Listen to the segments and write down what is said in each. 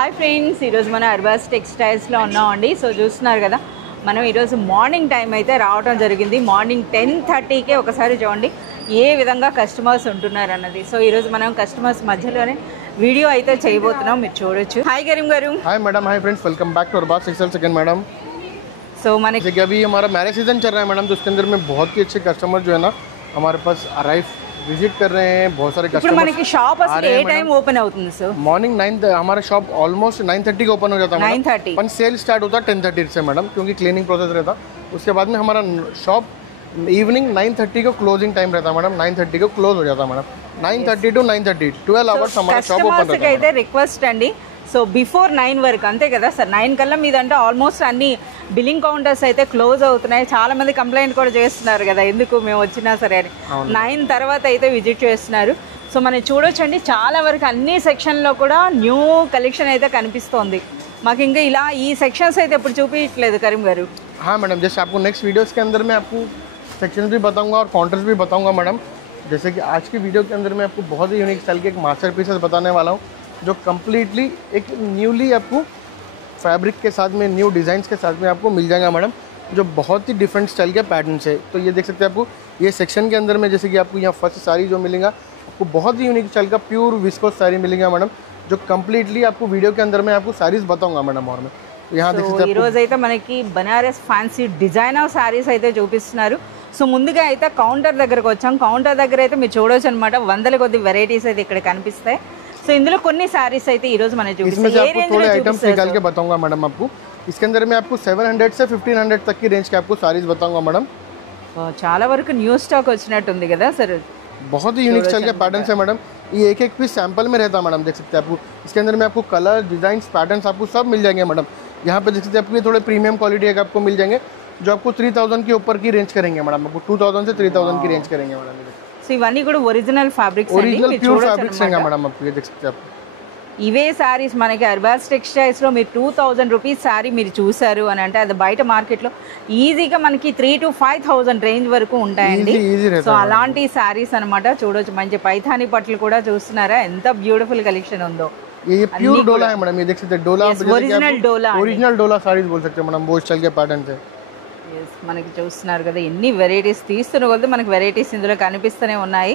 Hi friends, ఈరోజు మన అర్బాస్ టెక్స్టైల్స్లో ఉన్నామండి. సో చూస్తున్నారు కదా, మనం ఈరోజు మార్నింగ్ టైం అయితే రావడం జరిగింది. మార్నింగ్ 10:30కే ఒకసారి చూడండి ఏ విధంగా కస్టమర్స్ ఉంటున్నారు అన్నది. సో ఈరోజు మనం కస్టమర్స్ మధ్యలోనే వీడియో అయితే చేయబోతున్నాం, మీరు చూడొచ్చు. హాయ్ కరీం గారు. Hi madam, hi friends, welcome back to Arbaz textiles again madam. So మనకి जैसे कि अभी हमारा मैरिज सीजन चल रहा है मैडम, तो उसके अंदर में बहुत ही अच्छे कस्टमर जो है ना हमारे पास अराइव विजिट कर रहे हैं। बहुत सारे ఇప్పుడు कस्टमर మనకి షాప్ అసలు ఏ టైం ఓపెన్ అవుతుంది సార్? मॉर्निंग 9 हमारा शॉप ऑलमोस्ट 9:30 को ओपन हो जाता है मैडम। 9:30 अपन सेल स्टार्ट होता है 10:30 से मैडम, क्योंकि क्लीनिंग प्रोसेस रहता। उसके बाद में हमारा शॉप इवनिंग 9:30 को क्लोजिंग टाइम रहता है मैडम। 9:30 को क्लोज हो जाता है मैडम। 9:30 to 9:30 12 आवर्स हमारा शॉप ओपन रहता है। అయితే రిక్వెస్ట్ అండి, సో బిఫోర్ 9 వరకు అంతే కదా సార్? 9 కల్లా మీదంటే ఆల్మోస్ట్ అన్ని బిల్లింగ్ కౌంటర్స్ అయితే క్లోజ్ అవుతున్నాయి. చాలా మంది కంప్లైంట్ కూడా చేస్తున్నారు కదా, ఎందుకు మేము వచ్చినా సరే అని. 9 తర్వాత అయితే విజిట్ చేస్తున్నారు. సో మనం చూడొచ్చండి, చాలా వరకు అన్ని సెక్షన్లో కూడా న్యూ కలెక్షన్ అయితే కనిపిస్తోంది మాకు. ఇంకా ఇలా ఈ సెక్షన్స్ అయితే ఇప్పుడు చూపించట్లేదు కరీం గారు. हाँ मैडम, जैसे आपको नेक्स्ट वीडियोस के अंदर मैं आपको सेक्शंस भी बताऊंगा और काउंटर्स भी बताऊंगा मैडम। जैसे कि आज की वीडियो के अंदर मैं आपको बहुत ही यूनिक स्टाइल के एक मास्टर पीसेस बताने वाला हूँ, जो कम्प्लीटली एक न्यूली आपको फैब्रिक के साथ में न्यू डिज़ाइंस के साथ में आपको मिल जाएगा मैडम, जो बहुत ही डिफरेंट स्टाइल के पैटर्न है। तो ये देख सकते हैं आपको ये सेक्शन के अंदर में, जैसे कि आपको यहाँ फर्स्ट साड़ी जो मिलेगा आपको बहुत ही यूनिक स्टाइल का प्योर विस्कोस साड़ी मिलेगा मैडम, जो कम्प्लीटली आपको वीडियो के अंदर में आपको साड़ीज बताऊँगा मैडम। और मैं यहाँ देख सकते हैं ఈ రోజు అయితే మనకి బనారస్ ఫ్యాన్సీ డిజైనర్ శారీస్ అయితే చూపిస్తున్నారు. సో ముందుగా అయితే కౌంటర్ దగ్గరకు వచ్చాం. కౌంటర్ దగ్గర అయితే మీరు చూడొచ్చు అనమాట, వందల కొద్ది వెరైటీస్ అయితే ఇక్కడ కనిపిస్తాయి. సో ఇందులో కొన్ని శారీస్ అయితే ఈ రోజు మనం इसमें से आपको थोड़े आइटम्स निकाल के बताऊंगा मैडम आपको। इसके अंदर में आपको 700 से 1500 तक की रेंज के आपको साड़ीज बताऊंगा मैडम। చాలా వరకు న్యూ స్టాక్ వచ్చినట్టుంది కదా సార్? बहुत ही यूनिक स्टाइल के पैटर्न है मैडम। ये एक एक पीस सैंपल में रहता है मैडम, देख सकते हैं आपको। इसके अंदर में आपको कलर डिजाइन पैटर्न्स आपको सब मिल जाएंगे मैडम। यहाँ पे देख सकते हैं आपको ये थोड़े प्रीमियम क्वालिटी के आपको मिल जाएंगे, जो आपको 3000 के ऊपर की रेंज करेंगे मैडम। आपको 2000 से 3000 की रेंज करेंगे मैडम। సో ఇవన్నీ కూడా original fabrics, original pure fabrics रहेंगे मैडम आपको, ये देख सकते हैं आप। ఇవే శారీస్ మనకి అర్బాస్ టెక్స్టైల్స్లో మీరు 2000 రూపీస్ శారీ మీరు చూసారు అని అంటే అది బయట మార్కెట్లో ఈజీగా మనకి 3 to 5000 రేంజ్ వరకు ఉంటాయండి. సో అలాంటి శారీస్ అనమాట. చూడొచ్చు, మంచి పైథానీ పట్లు కూడా చూస్తున్నారా, ఎంత బ్యూటిఫుల్ కలెక్షన్ ఉందో. ये प्योर डोला है मैडम, ये देख सकते हैं डोला, ओरिजिनल डोला, ओरिजिनल डोला साड़ीज बोल सकते हैं मैडम, वो स्टाइल के पैटर्न है। మనకి చూస్తున్నారు కదా, ఎన్ని వెరైటీస్ తీస్తున్న కొద్దీ మనకి వెరైటీస్ ఇందులో కనిపిస్తూనే ఉన్నాయి.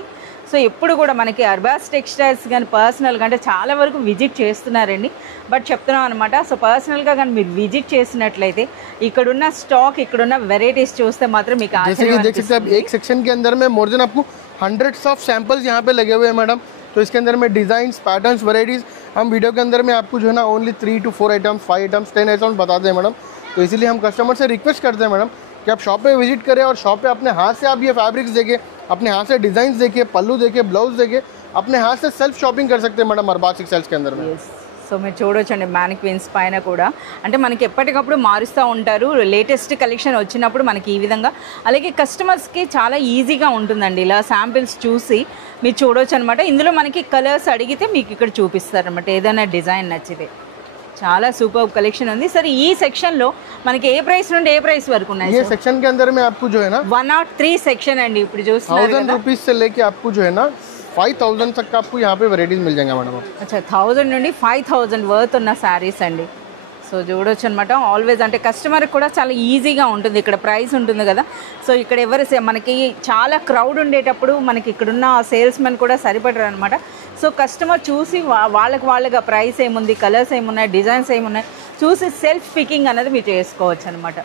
సో ఎప్పుడు కూడా మనకి అర్బాస్ టెక్స్టైల్స్ కానీ పర్సనల్గా అంటే చాలా వరకు విజిట్ చేస్తున్నారండి. బట్ చెప్తున్నాం అనమాట, సో పర్సనల్గా కానీ మీరు విజిట్ చేసినట్లయితే ఇక్కడున్న స్టాక్, ఇక్కడున్న వెరైటీస్ చూస్తే మాత్రం మీకు जैसे देख सकते हैं आप, एक सेक्शन के अंदर में मोर देन आपको हंड्रेड्स ऑफ सैंपल्स यहाँ पे लगे हुए हैं मैडम। तो इसके अंदर में डिजाइंस, पैटर्न्स, वैरायटीज हम वीडियो के अंदर में आपको जो है ना only 3 to 4 items, 5 items, 10 items बताते हैं मैडम। तो इसीलिए हम कस्टमर से रिक्वेस्ट करते हैं मैडम कि आप शॉप पे विजिट करें और शॉप पे अपने हाथ से आप ये फैब्रिक्स देखिए, अपने हाथ से डिजाइंस देखिए, पल्लू देखिए, ब्लाउज देखिए, अपने हाथ से सेल्फ शॉपिंग कर सकते हैं मैडम अरबाज टेक्सटाइल्स के अंदर में। సో మీరు చూడొచ్చండి, మ్యానిక్విన్స్ పైన కూడా అంటే మనకి ఎప్పటికప్పుడు మారుస్తూ ఉంటారు. లేటెస్ట్ కలెక్షన్ వచ్చినప్పుడు మనకి ఈ విధంగా, అలాగే కస్టమర్స్కి చాలా ఈజీగా ఉంటుందండి. ఇలా శాంపిల్స్ చూసి మీరు చూడొచ్చు అనమాట. ఇందులో మనకి కలర్స్ అడిగితే మీకు ఇక్కడ చూపిస్తారు అనమాట, ఏదైనా డిజైన్ నచ్చితే. చాలా సూపర్ కలెక్షన్ ఉంది. సరే, ఈ సెక్షన్లో మనకి ఏ ప్రైస్ నుండి ఏ ప్రైస్ వరకు ఉన్నాయి? ये सेक्शन के अंदर में आपको जो है ना 103 సెక్షన్ అండి. ఇప్పుడు చూస్తున్నారు 1000 रुपीज से लेके आपको जो है ना 5000 तक का आपको यहाँ पे वैरायटीज मिल जाएंगे मैडम। అచ్చా, 1000 నుండి 5000 వర్త్ ఉన్న శారీస్ అండి. సో చూడొచ్చు అనమాట. ఆల్వేస్ అంటే కస్టమర్కి కూడా చాలా ఈజీగా ఉంటుంది, ఇక్కడ ప్రైస్ ఉంటుంది కదా. సో ఇక్కడ ఎవరు మనకి చాలా క్రౌడ్ ఉండేటప్పుడు మనకి ఇక్కడున్న సేల్స్ మెన్ కూడా సరిపడరు అనమాట. సో కస్టమర్ చూసి వాళ్ళగా ప్రైస్ ఏముంది, కలర్స్ ఏమున్నాయి, డిజైన్స్ ఏమున్నాయి చూసి సెల్ఫ్ పికింగ్ అనేది మీరు చేసుకోవచ్చు అనమాట.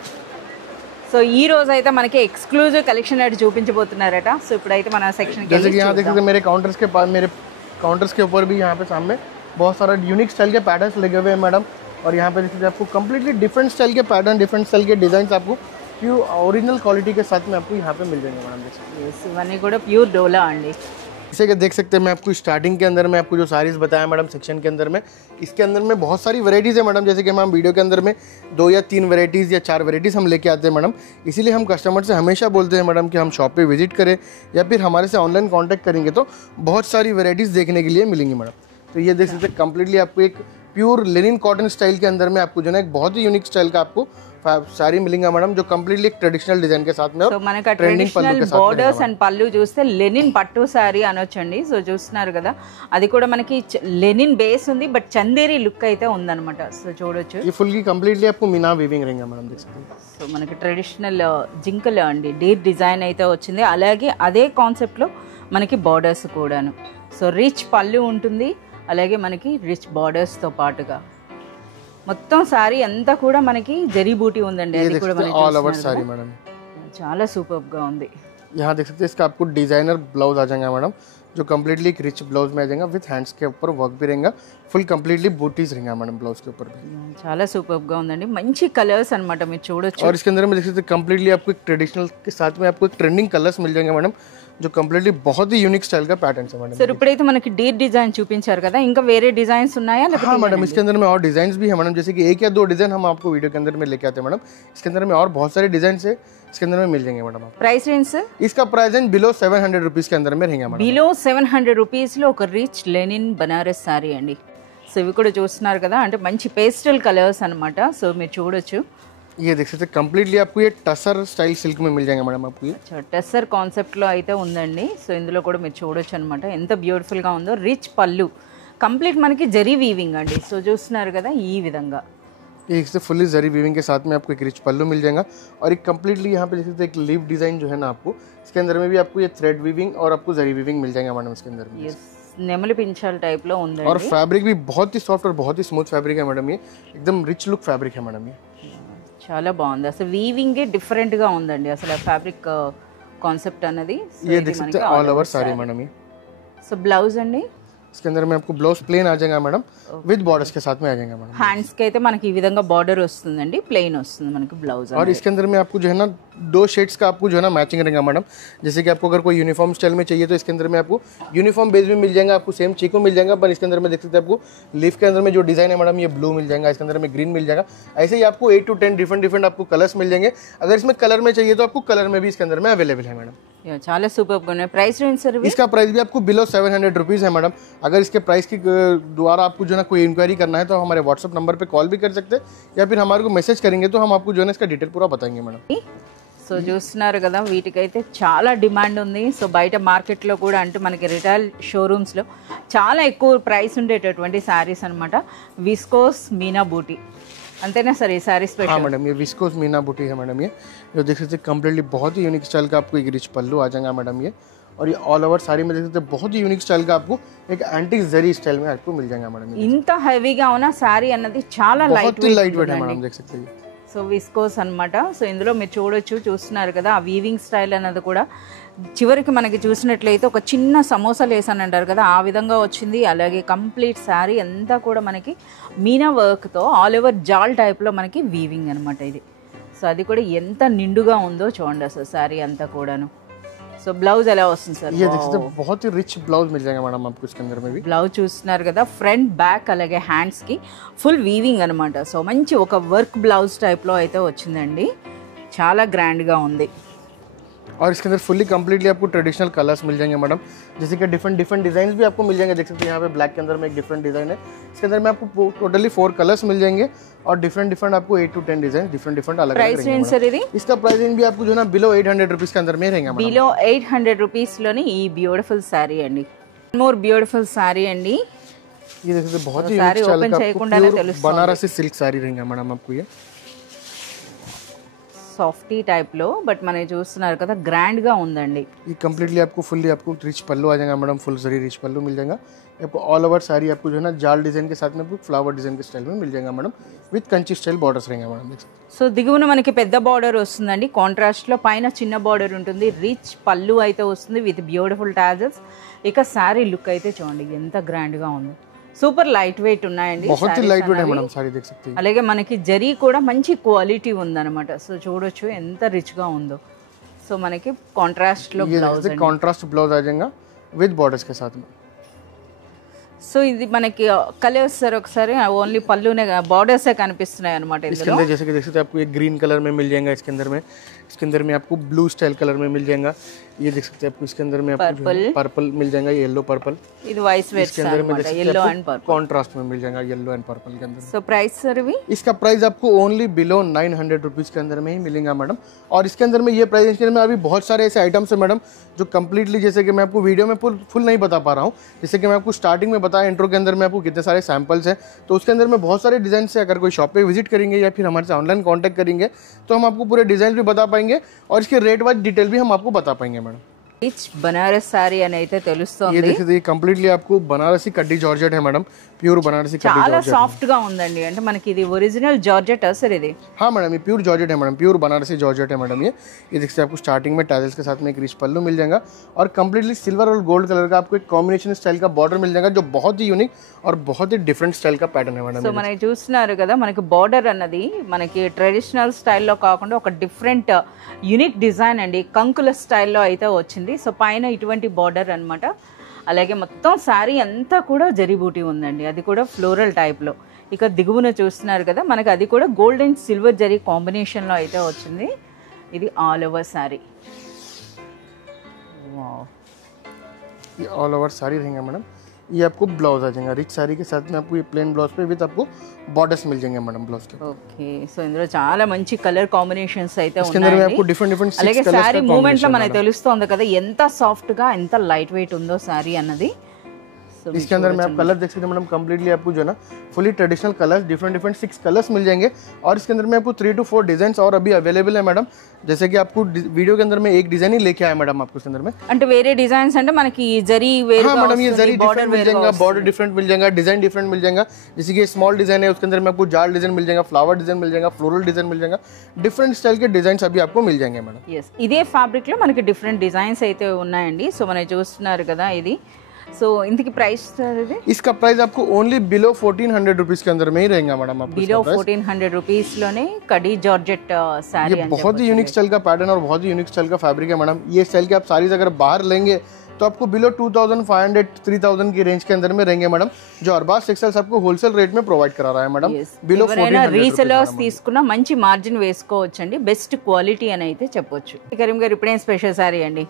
సో ఈ రోజు అయితే మనకి ఎక్స్క్లూజివ్ కలెక్షన్ అయితే చూపించబోతున్నారట. సో ఇప్పుడైతే మన సెక్షన్ जैसे कि यहाँ देख सकते हैं मेरे काउंटर्स के पास, मेरे काउंटर्स के ऊपर भी यहाँ पे सामने बहुत सारा यूनिक स्टाइल के पैटर्न्स लगे हुए हैं मैडम। और यहाँ पे देख सकते हैं आपको कम्प्लीटली डिफरेंट स्टाइल के पैटर्न, डिफरेंट स्टाइल के डिजाइन आपको प्योर ओरिजिनल क्वालिटी के साथ में आपको यहाँ पे मिल जाएंगे मैडम। देख सकते हैं ఇవన్నీ కూడా ప్యూర్ డోలా అండి. जैसे कि देख सकते हैं मैं आपको स्टार्टिंग के अंदर में आपको जो साड़ीज बताया मैडम सेक्शन के अंदर में, इसके अंदर में बहुत सारी वैरायटीज़ है मैडम। जैसे कि हम वीडियो के अंदर में 2 या 3 वैरायटीज़ या 4 वैरायटीज़ हम लेके आते हैं मैडम। इसीलिए हम कस्टमर से हमेशा बोलते हैं मैडम कि हम शॉप पे विजिट करें या फिर हमारे से ऑनलाइन कॉन्टैक्ट करेंगे तो बहुत सारी वैरायटीज़ देखने के लिए मिलेंगी मैडम। तो ये देख सकते हैं कम्प्लीटली आपको एक प्योर लिनिन कॉटन स्टाइल के अंदर में आपको जो है एक बहुत ही यूनिक स्टाइल का आपको साड़ी मिलेंगे मैडम, जो कंप्लीटली एक ट्रेडिशनल डिजाइन के साथ में సో మనకి ట్రెడిషనల్ బోర్డర్స్ అండ్ పళ్ళు చూస్తే లెనిన్ పట్టు సారీ అనొచ్చండి. సో చూస్తున్నారు కదా, అది కూడా మనకి లెనిన్ బేస్ ఉంది, బట్ చందేరి లుక్ అయితే ఉందన్నమాట. సో చూడొచ్చు, ये फुल्ली कंप्लीटली आपको मीना वीविंग रहेंगे मैडम, देख सकते हैं. సో మనకి ట్రెడిషనల్ జింకలు అండి డీర్ డిజైన్ అయితే వచ్చింది. అలాగే అదే కాన్సెప్ట్లో మనకి బార్డర్స్ కూడాను. సో రిచ్ పళ్ళు ఉంటుంది, అలాగే మనకి రిచ్ బార్డర్స్తో పాటుగా మొత్తం సారీ అంతా కూడా మనకి జరీ బూటీ ఉందండి. అది కూడా మనకి ऑल ओवर साड़ी मैडम, చాలా సూపర్ గా ఉంది. यहाँ देख सकते हैं इसका आपको डिजाइनर ब्लाउज आ जाएगा मैडम, जो कम्प्लीटली एक रिच ब्लाउज में आ जाएगा, विथ हैंड्स के ऊपर वर्क भी रहेगा, फुल कम्प्लीटली बूटीज रहेंगे मैडम ब्लाउज के ऊपर भी. చాలా సూపర్ గా ఉందండి, మంచి కలర్స్ అన్నమాట, మీరు చూడొచ్చు. और इसके अंदर में देख सकते हैं कम्प्लीटली आपको एक ट्रेडिशनल के साथ में आपको एक ट्रेंडिंग कलर्स मिल जाएंगे मैडम, जो कम्प्लीटली बहुत ही यूनिक स्टाइल का पैटर्न है मैडम. సార్ ఇప్పుడైతే మనకి డీర్ డిజైన్ చూపించారు కదా, ఇంకా వేరే డిజైన్స్ ఉన్నాయా? हाँ मैडम, इसके अंदर में और डिजाइन भी है मैडम, जैसे कि एक या दो डिजाइन हम आपको वीडियो के अंदर में लेके आते हैं मैडम. इसके अंदर में और बहुत सारे डिजाइन है इसके अंदर में मिल जाएंगे मैडम. Price range sir? इसका प्राइस रेंज बिलो 700 रुपीज के अंदर में रहेगा मैडम. బిలో 700 రూపీస్లో ఒక రిచ్ లెనిన్ బనారస్ సారీ అండి. సో ఇవి కూడా చూస్తున్నారు కదా, అంటే మంచి పేస్టల్ కలర్స్ అన్నమాట. సో మీరు చూడొచ్చు, ये देख सकते हैं कम्प्लीटली आपको ये टसर स्टाइल सिल्क में मिल जाएगा मैडम आपको. ये టెస్సర్ కాన్సెప్ట్లో అయితే ఉందండి. సో ఇందులో కూడా మీరు చూడొచ్చు అనమాట, ఎంత బ్యూటిఫుల్గా ఉందో. రిచ్ పళ్ళు, కంప్లీట్ మనకి జరీ వీవింగ్ అండి. సో చూస్తున్నారు కదా, ఈ విధంగా एक से फुल्ली जरी वीविंग के साथ में आपको एक रिच पल्लू मिल जाएगा, और एक कम्प्लीटली यहाँ पे देख सकते हैं एक लीफ डिजाइन जो है ना आपको, इसके अंदर में भी आपको ये थ्रेड वीविंग और आपको जरी वीविंग मिल जाएगा मैडम इसके अंदर में. నెమలి పింఛాల టైప్లో और ఉందండి. फैब्रिक भी बहुत ही सॉफ्ट और बहुत ही स्मूथ फैब्रिक है मैडम, ये एकदम रिच लुक फैब्रिक है मैडम. ये చాలా బాగుంది, అసలు వీవింగే డిఫరెంట్గా ఉందండి అసలు ఫ్యాబ్రిక్ కాన్సెప్ట్ అన్నది. ये देख सकते हैं ऑल ओवर साड़ी मैडम. ये సో బ్లౌజ్ అండి, इसके अंदर में आपको ब्लाउज प्लेन आ जाएगा मैडम, विद बॉर्डर्स के साथ में आ जाएगा मैडम. హ్యాండ్స్ కి అయితే మనకి ఈ విధంగా బార్డర్ వస్తుందండి, ప్లెయిన్ వస్తుంది మనకి బ్లౌజ్. और इसके अंदर में आपको जो है ना 2 शेड्स का आपको जो है ना मैचिंग रहेगा मैडम. जैसे कि आपको अगर कोई यूनिफॉर्म स्टाइल में चाहिए तो इसके अंदर में आपको यूनिफॉर्म बेस भी मिल जाएगा, आपको सेम चीको मिल जाएगा, पर इसके अंदर में देख सकते हैं आपको लीफ के अंदर में जो डिजाइन है मैडम, ये ब्लू मिल जाएगा, इसके अंदर में ग्रीन मिल जाएगा. ऐसे ही आपको 8 to 10 डिफरेंट आपको कलर्स मिल जाएंगे. अगर इसमें कलर में चाहिए तो आपको कलर में भी इसके अंदर में अवेलेबल है मैडम. చాలా సూపర్గా ఉన్నాయి. Price range sir? इसका प्राइस भी आपको बिलो 700 रुपीज़ है मैडम. अगर इसके प्राइस की द्वारा आपको जो है ना कोई इंक्वायरी करना है तो हमारे व्हाट्सअप नंबर पे कॉल भी कर सकते हैं, या फिर हमारे को मैसेज करेंगे तो हम आपको जो है ना इसका डिटेल पूरा बताएंगे मैडम. సో చూస్తున్నారు కదా, వీటికైతే చాలా డిమాండ్ ఉంది. సో బయట మార్కెట్లో కూడా, అంటే మనకి రిటైల్ షోరూమ్స్లో చాలా ఎక్కువ ప్రైస్ ఉండేటటువంటి శారీస్ అనమాట. విస్కోస్ మీనా బూటీ అంతేనా సార్ ఈ శారీ हाँ స్పెషల్? मैडम, ये विस्कोस मीना बूटी है मैडम. ये जो देख सकते हैं कम्प्लीटली बहुत ही यूनिक स्टाइल का आपको एक रिच पल्लू आ जाएगा मैडम. ये और ये ऑल ओवर साड़ी में देख सकते हैं बहुत ही यूनिक स्टाइल का आपको एक एंटीक जरी स्टाइल में आपको मिल जाएगा मैडम. ఇంత హెవీగా ఉన్న శారీ అన్నది చాలా बहुत ही लाइट वेट है मैडम, देख सकते हैं. సో విస్కోస్ అన్నమాట. సో ఇందులో మీరు చూస్తున్నారు కదా, ఆ వీవింగ్ స్టైల్ అన్నది కూడా చివరికి మనకి చూసినట్లయితే ఒక చిన్న సమోసా లేస్ అని అంటారు కదా, ఆ విధంగా వచ్చింది. అలాగే కంప్లీట్ శారీ అంతా కూడా మనకి మీనా వర్క్తో ఆల్ ఓవర్ జాల్ టైప్లో మనకి వీవింగ్ అనమాట ఇది. సో అది కూడా ఎంత నిండుగా ఉందో చూడండి అసలు శారీ అంతా కూడాను. సో బ్లౌజ్ ఎలా వస్తుంది సార్? ये देख सकते हैं बहुत ही रिच ब्लाउज मिल जाएगा मैडम आपको इसके अंदर में भी. బ్లౌజ్ చూస్తున్నారు కదా, ఫ్రంట్ బ్యాక్ అలాగే హ్యాండ్స్కి ఫుల్ వీవింగ్ అనమాట. సో మంచి ఒక వర్క్ బ్లౌజ్ టైప్లో అయితే వచ్చిందండి, చాలా గ్రాండ్గా ఉంది. और इसके अंदर फुल्ली कंप्लीटली आपको ट्रेडिशनल कलर्स मिल जाएंगे मैडम, जैसे कि डिफरेंट डिजाइन भी आपको मिल जाएंगे. देख सकते हैं यहाँ पे ब्लैक के अंदर में एक डिफरेंट डिजाइन है, इसके अंदर में आपको टोटली 4 कलर्स मिल जाएंगे, और डिफरेंट आपको 8 to 10 डिजाइन डिफरेंट अलग ప్రైస్ రేంజ్ సార్ ఇది? इसका प्राइस रेंज भी आपको जो है ना बिलो 800 रुपीज़ के अंदर में रहेगा मैडम. బిలో 800 రూపీస్లోని ఈ బ్యూటిఫుల్ శారీ అండి. మోర్ బ్యూటిఫుల్ శారీ అండి. ये देख सकते हैं बहुत ही साड़ी यूनिक स्टाइल open का చేయకుండానే आपको తెలుస్తుంది. बनारसी सिल्क साड़ी रहेगा मैडम आपको. ये సాఫ్టీ టైప్లో, బట్ మనం చూస్తున్నారు కదా గ్రాండ్గా ఉందండి. ये कम्प्लीटली आपको फुल्ली आपको रिच पल्लू आ जाएगा मैडम, फुल जरी रिच पल्लू मिल जाएगा. आपको ऑल ओवर साड़ी आपको जो है ना जाल डिजाइन के साथ में आपको फ्लावर डिजाइन के स्टाइल में मिल जाएगा madam, with Kanchi style borders रहेंगे मैडम. देख सकते हैं సో దిగువన మనకి పెద్ద బార్డర్ వస్తుందండి, కాంట్రాస్ట్లో పైన చిన్న బార్డర్ ఉంటుంది. రిచ్ పళ్ళు అయితే వస్తుంది విత్ బ్యూటిఫుల్ టాజల్స్. ఇక శారీ లుక్ అయితే చూడండి ఎంత గ్రాండ్గా ఉంది. సూపర్ లైట్ వెయిట్ ఉన్నాయండి, बहुत ही लाइट वेट है मैडम साड़ी, देख सकते हैं. అలాగే మనకి జరీ కూడా మంచి క్వాలిటీ ఉందన్నమాట. సో చూడొచ్చు ఎంత రిచ్గా ఉందో. సో మనకి కాంట్రాస్ట్లో ये బ్లౌజ్ कॉन्ट्रास्ट ब्लाउज आ जाएगा विद बॉर्डर्स के साथ में. సో ఇది మనకి కలర్స్ సార్ ఒకసారి ఓన్లీ పళ్ళునే బార్డర్సే కనిపిస్తున్నాయి అనమాట इसके ఇందులో. अंदर जैसे कि देख सकते हैं आपको ये ग्रीन कलर में मिल जाएगा, इसके अंदर में आपको ब्लू स्टाइल कलर में मिल जाएगा. ये देख सकते हैं आपको इसके अंदर में आपको पर्पल मिल जाएगा, येलो पर्पल. ఇది వైస్ వెట్ इसके अंदर में అనమాట, देख सकते yellow हैं and आपको purple. कॉन्ट्रास्ट में मिल जाएगा येलो एंड पर्पल के अंदर. సో ప్రైస్ సార్ ఇవి इसका प्राइस आपको ओनली बिलो 900 रुपीज़ के अंदर में ही मिलेगा मैडम. और इसके अंदर में ये प्राइस के अंदर में अभी बहुत सारे ऐसे आइटम्स हैं मैडम जो कम्प्लीटली जैसे कि मैं आपको वीडियो में फुल नहीं बता पा रहा हूँ. जैसे कि मैं आपको स्टार्टिंग में बताया इंट्रो के अंदर में आपको कितने सारे सैम्पल्स हैं, तो उसके अंदर में बहुत सारे डिज़ाइन से अगर कोई शॉप पे विजिट करेंगे या फिर हमारे से ऑनलाइन कॉन्टैक्ट करेंगे तो हम आपको पूरे डिज़ाइन भी बता पाएंगे और इसके रेट वाइज डिटेल भी हम आपको बता पाएंगे मैडम. రిచ్ బనారస్ సారీ అని అయితే ये తెలుస్తుంది. देख सकते हैं कम्प्लीटली आपको बनारसी कड्डी जॉर्जेट है मैडम, प्योर बनारसी कड्डी చాలా जॉर्जेट. సాఫ్ట్ గా ఉందండి. అంటే మనకి ఇది ఒరిజినల్ జార్జెట్ సార్ ఇది. हाँ मैडम, ये प्योर जॉर्जेट है मैडम, प्योर बनारसी जॉर्जेट है मैडम. ये देख सकते हैं आपको स्टार्टिंग में टैजल्स के साथ में एक रिच पल्लू मिल जाएगा और कम्प्लीटली सिल्वर और गोल्ड कलर का आपको एक कॉम्बिनेशन स्टाइल का बॉर्डर मिल जाएगा जो बहुत ही यूनिक और बहुत ही डिफरेंट स्टाइल का पैटर्न है मैडम. సో మనకి చూస్తున్నారు కదా, మనకి బార్డర్ అన్నది మనకి ట్రెడిషనల్ స్టైల్లో కాకుండా ఒక డిఫరెంట్ యూనిక్ డిజైన్ అండి, కంకుల స్టైల్లో అయితే వచ్చింది. సో పైన ఇటువంటి బార్డర్ అన్నమాట. అలాగే మొత్తం శారీ అంతా కూడా జరీ బూటీ ఉందండి, అది కూడా ఫ్లోరల్ టైప్లో. ఇక దిగువన చూస్తున్నారు కదా, మనకి అది కూడా గోల్డ్ అండ్ సిల్వర్ జరీ కాంబినేషన్లో అయితే వచ్చింది. ఇది ఆల్ ఓవర్ శారీ. ये ऑल ओवर साड़ी रहेंगे मैडम. ये आपको ब्लाउज आ जाएगा रिच साड़ी के साथ में, आपको ये प्लेन ब्लाउज पे विद आपको बॉर्डर्स मिल जाएंगे मैडम ब्लाउज के. ఓకే, సో ఇందులో చాలా మంచి కలర్ కాంబినేషన్స్ అయితే इसके अंदर में ఉన్నాయండి. आपको डिफरेंट डिफरेंट అలాగే 6 कलर्स శారీ का మూమెంట్ లో कॉम्बिनेशन మనకి తెలుస్తోంది కదా ఎంత సాఫ్ట్ గా ఎంత లైట్ వెయిట్ ఉందో శారీ అన్నది. సో इसके अंदर में आप कलर देख सकते हैं मैडम, कम्प्लीटली आपको जो है ना fully traditional colours different 6 colours मिल जाएंगे और इसके अंदर में आपको 3 to 4 डिजाइन और अभी अवेलेबल है मैडम. जैसे कि आपको वीडियो के अंदर में एक डिजाइन ही लेके आया मैडम आपको इसके अंदर में. అంటే వేరే డిజైన్స్ అంటే మనకి జరీ వేరే हाँ मैडम, ये जरी डिफरेंट मिल जाएगा, बॉर्डर डिफरेंट मिल जाएगा, डिजाइन डिफरेंट मिल जाएगा. जैसे कि स्मॉल डिजाइन है उसके अंदर में आपको जाल डिजाइन मिल जाएगा, फ्लावर डिजाइन मिल जाएगा, फ्लोरल डिजाइन मिल जाएगा, डिफरेंट स्टाइल के डिजाइन अभी आपको मिल जाएंगे मैडम. ఎస్, ఇదే ఫ్యాబ్రిక్ లో మనకి డిఫరెంట్ డిజైన్స్ అయితే ఉన్నాయండి. సో మనం చూస్తున్నారు కదా ఇది. సో ఇంతకి ప్రైస్ ఇది इसका प्राइस आपको ओनली बिलो 1400 रुपीज के अंदर में ही रहेगा मैडम. आपको బిలో 1400 రూపీస్ లోనే కడీ జార్జెట్ శారీ ये बहुत ही यूनिक स्टाइल का पैटर्न और बहुत ही यूनिक स्टाइल का फैब्रिक है मैडम. ये स्टाइल के आप साड़ीज अगर बाहर लेंगे तो आपको बिलो 2500 3000 की रेंज के अंदर में रहेंगे मैडम, जो अरबाज टेक्सटाइल्स आपको होलसेल रेट में प्रोवाइड करा रहा है मैडम. बिलो ఎవరైనా రీసెలర్స్ తీసుకున్న మంచి మార్జిన్ వేసుకోవచ్చండి, బెస్ట్ క్వాలిటీ అని అయితే చెప్పొచ్చు. కరీం గారు ఇప్పుడేం స్పెషల్ శారీ అండి?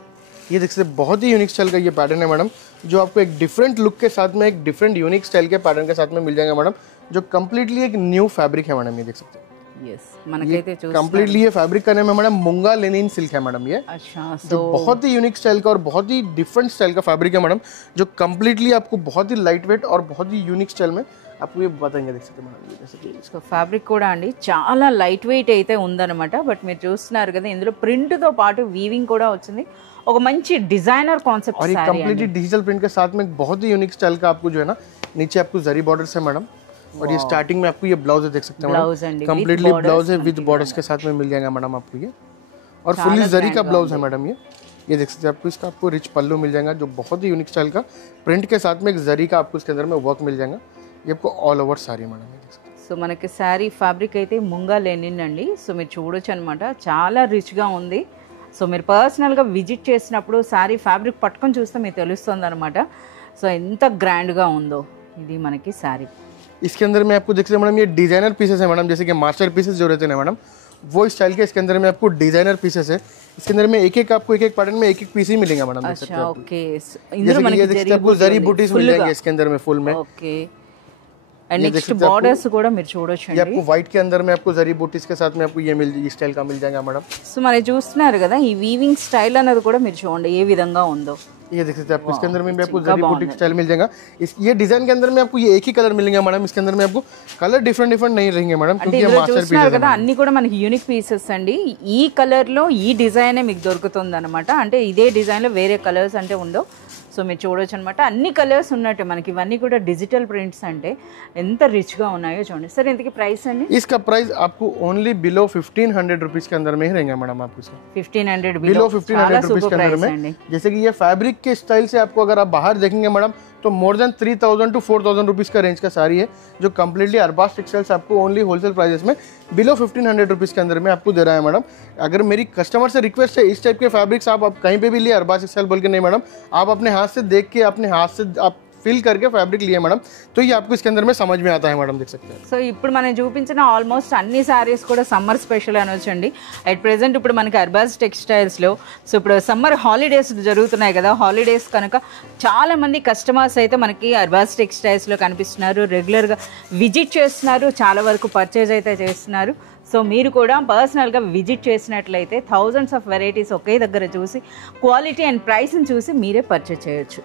ये देख सकते हैं बहुत ही यूनिक स्टाइल का ये पैटर्न है मैडम, जो आपको एक डिफरेंट लुक के साथ में एक डिफरेंट यूनिक स्टाइल के पैटर्न के साथ में मिल जाएगा मैडम, जो कम्प्लीटली एक न्यू फैब्रिक है मैडम. ये देख सकते हैं yes మనకైతే कम्प्लीटली ये फैब्रिक का नाम है मैडम मूंगा लेनिन सिल्क है मैडम. ये अच्छा, जो बहुत ही यूनिक स्टाइल का और बहुत ही डिफरेंट स्टाइल का फैब्रिक है मैडम, जो कम्प्लीटली आपको बहुत ही लाइट वेट और बहुत ही यूनिक स्टाइल में आपको ये बताएंगे. देख सकते हैं मैडम, जैसे कि సో ఫ్యాబ్రిక్ కూడా అండి చాలా లైట్ వెయిట్ అయితే ఉందన్నమాట. బట్ మీరు చూస్తున్నారు కదా, ఇందులో ప్రింట్ తో పాటు వీవింగ్ కూడా వచ్చింది. ఒక మంచి డిజైనర్ కాన్సెప్ట్ और ये శారీ कम्प्लीटली डिजिटल प्रिंट के साथ में एक बहुत ही यूनिक स्टाइल का आपको जो है ना नीचे आपको जरी बॉर्डर्स है मैडम. और ये स्टार्टिंग में आपको ये ब्लाउज देख सकते हैं ब्लाउज मैडम, अंडी कम्प्लीटली ब्लाउज है विद बॉर्डर्स के साथ में मिल जाएगा मैडम आपको ये. और फुली जरी का ब्लाउज है मैडम. ये देख सकते हैं आपको, इसका आपको रिच पल्लू मिल जाएगा जो बहुत ही यूनिक स्टाइल का प्रिंट के साथ में एक जरी का आपको इसके अंदर में वर्क मिल जाएगा. ये आपको all over sari madam. So మనకి శారీ ఫ్యాబ్రిక్ అయితే ముంగా లెనిన్ అండి. సో మీరు చూడొచ్చు అనమాట, చాలా రిచ్గా ఉంది. సో మీరు పర్సనల్గా విజిట్ చేసినప్పుడు శారీ ఫ్యాబ్రిక్ పట్టుకొని చూస్తే మీకు తెలుస్తుంది అనమాట. సో ఎంత గ్రాండ్గా ఉందో ఇది మనకి శారీ. इसके अंदर में आपको देख सकते हैं मैडम, ये डिजाइनर पीसेस है मैडम, जैसे कि मास्टर पीसेस जो रहते हैं मैडम, वो स्टाइल के इसके अंदर में आपको डिजाइनर पीसेस है. इसके अंदर में एक एक आपको एक एक पैटर्न में एक एक पीस ही मिलेगा मैडम. देख सकते हैं अच्छा, आप. ओके. ఇందులో जैसे कि మనకి ये देख सकते हैं आपको जरी बूटीज मिल जाएंगे इसके अंदर में फुल में. ఓకే. అండ్ నెక్స్ట్ బార్డర్స్ కూడా మీరు చూడొచ్చు ये आपको व्हाइट के अंदर में आपको जरी बूटीज के साथ में आपको ये इस स्टाइल का मिल जाएगा मैडम. సో మరి చూస్తున్నారు కదా, ఈ వీవింగ్ స్టైల్ అనేది కూడా మీరు చూడండి ఏ విధంగా ఉందో. ये देख सकते हैं आपको, इसके अंदर में भी आपको जरी बूटी स्टाइल मिल जाएगा. ये डिजाइन के अंदर में आपको ये एक ही कलर मिलेंगे मैडम. इसके अंदर में आपको कलर डिफरेंट नहीं रहेंगे मैडम, అంటే क्योंकि ये ఇందులో मास्टर पीस చూస్తున్నారు है. కదా, అన్ని కూడా మనకి యూనిక్ పీసెస్ అండి. ఈ కలర్ లో ఈ డిజైన్ మీకు దొరుకుతుంది అనమాట. అంటే ఇదే డిజైన్ లో వేరే కలర్స్ అంటే ఉండవు. సో మీరు చూడొచ్చు అనమాట, అన్ని కలర్స్ ఉన్నట్టు మనకి ఇవన్నీ కూడా డిజిటల్ ప్రింట్స్ అంటే ఎంత రిచ్ గా ఉన్నాయో చూడండి. సరే ఇంతకి ప్రైస్ అండి? इसका प्राइस आपको ओनली बिलो 1500 रुपीज के अंदर में ही रहेगा मैडम. आपको 1500 बिलो 1500 रुपीज के अंदर में. जैसे कि ये फैब्रिक के स्टाइल से आपको अगर आप बाहर देखेंगे मैडम तो मोर देन 3000 to 4000 रुपीज का रेंज का साड़ी है, जो कम्प्लीटली अरबाज टेक्सटाइल्स आपको ओनली होलसेल प्राइसेस में बिलो 1500 रुपीज के अंदर में आपको दे रहा है मैडम. अगर मेरी कस्टमर से रिक्वेस्ट है, इस टाइप के फैब्रिक्स आप कहीं पे भी लिए अरबाज टेक्सटाइल बोल के नहीं मैडम, आप अपने हाथ से देख के अपने हाथ से आप फील करके फैब्रिक लिए मैडम, तो ये आपको इसके अंदर में समझ में आता है मैडम, देख सकते हैं। సో ఇప్పుడు మనం చూపించిన ఆల్మోస్ట్ అన్ని శారీస్ కూడా సమ్మర్ స్పెషల్ అనొచ్చండి. అట్ ప్రెజెంట్ ఇప్పుడు మనకి అర్బాజ్ టెక్స్టైల్స్లో సో ఇప్పుడు సమ్మర్ హాలిడేస్ జరుగుతున్నాయి కదా, హాలిడేస్ కనుక చాలామంది కస్టమర్స్ అయితే మనకి అర్బాజ్ టెక్స్టైల్స్లో కనిపిస్తున్నారు, రెగ్యులర్గా విజిట్ చేస్తున్నారు, చాలా వరకు పర్చేజ్ అయితే చేస్తున్నారు. సో మీరు కూడా పర్సనల్గా విజిట్ చేసినట్లయితే థౌజండ్స్ ఆఫ్ వెరైటీస్ ఒకే దగ్గర చూసి క్వాలిటీ అండ్ ప్రైస్ని చూసి మీరే పర్చేజ్ చేయొచ్చు.